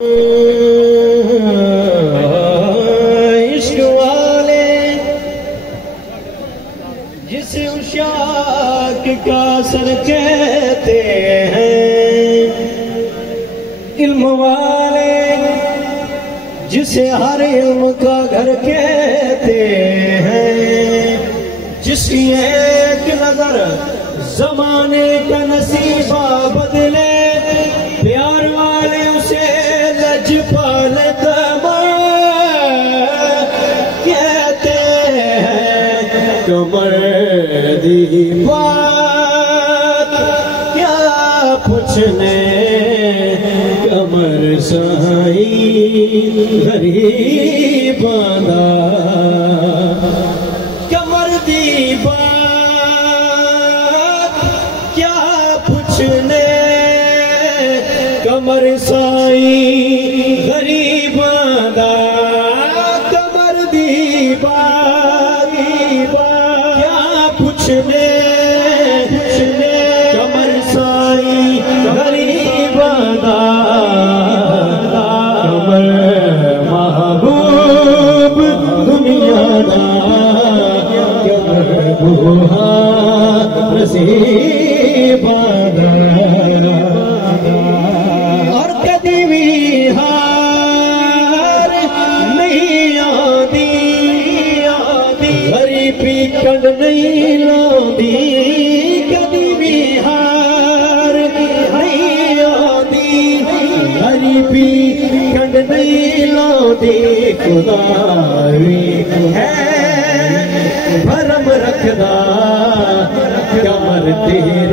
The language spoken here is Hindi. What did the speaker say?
इश्क वाले जिसे उशाक का सर कहते हैं, इल्म वाले जिसे हर इल्म का घर कहते हैं, जिसकी एक नजर जमाने का नसीबा बदले, प्यार वाले उसे लजपाल कहते हैं। कमर दी बात क्या पूछने, कमर साई गरीब बांधा, कमर दी बात क्या पूछने, कमर साई गरीब बांधा, कमर दी बात क्या पूछने, कमर साई गरीब बांधा, कमर महबूब दुनिया दा, कमर बुहा नसीब बांधा, और कदी भी हार नहीं आती, गरीबी कंड नहीं लाती, कदी भी हार नहीं आती, गरीबी कंड नहीं लाती। खुदा है भरम रखदा, कमर तेरी